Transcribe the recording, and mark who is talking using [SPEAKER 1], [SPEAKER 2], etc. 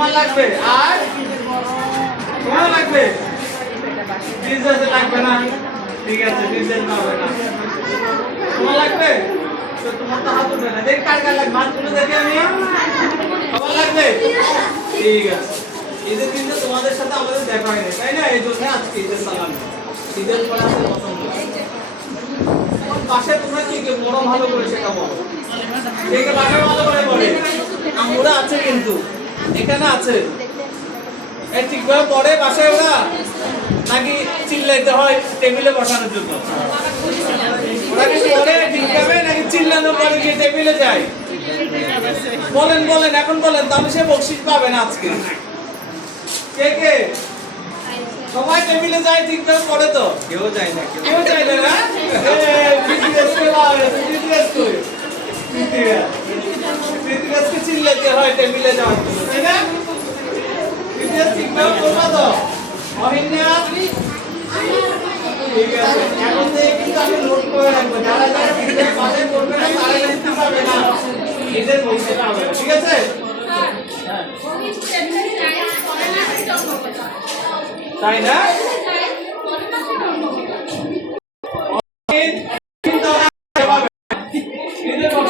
[SPEAKER 1] তোমার লাগবে। আর? তোমার লাগবে? ডিজেল লাগবে না। ঠিক আছে ডিজেল হবে না। তোমার লাগবে? তো তোমার তো হাত উঠবে না। দেখ কার লাগবে। হাত তুলে দেখি আমি। তোমার লাগবে? ঠিক আছে। ঈদের দিনটা তোমাদের সাথে আমাদের দেখা হয়নি, তাই না? এই জন্য আজকে ঈদের সালাম। পাশে তোমরা কি বড় ভালো করে শেখাবো? আমরা আছে কিন্তু। এখানে আছে। এ ঠিকভাবে পড়ে বাসায় ওরা? নাকি চিল্লাইতে হয় টেবিলে বসানোর জন্য? ওরা কি পড়ে ঠিকভাবে নাকি চিল্লানোর পরে গিয়ে টেবিলে যায়? বলেন বলেন এখন বলেন তাহলে সে বকশিস পাবে না আজকে। কে কে? সবাই টেবিলে যায় ঠিকভাবে পড়ে তো?
[SPEAKER 2] কেউ যায় না কেউ
[SPEAKER 1] যায় না না? বিজনেস কে লাগে বিজনেস কই বিজনেস কে চিল্লাতে হয় টেবিলে যাওয়ার ঠিক আছে তাই না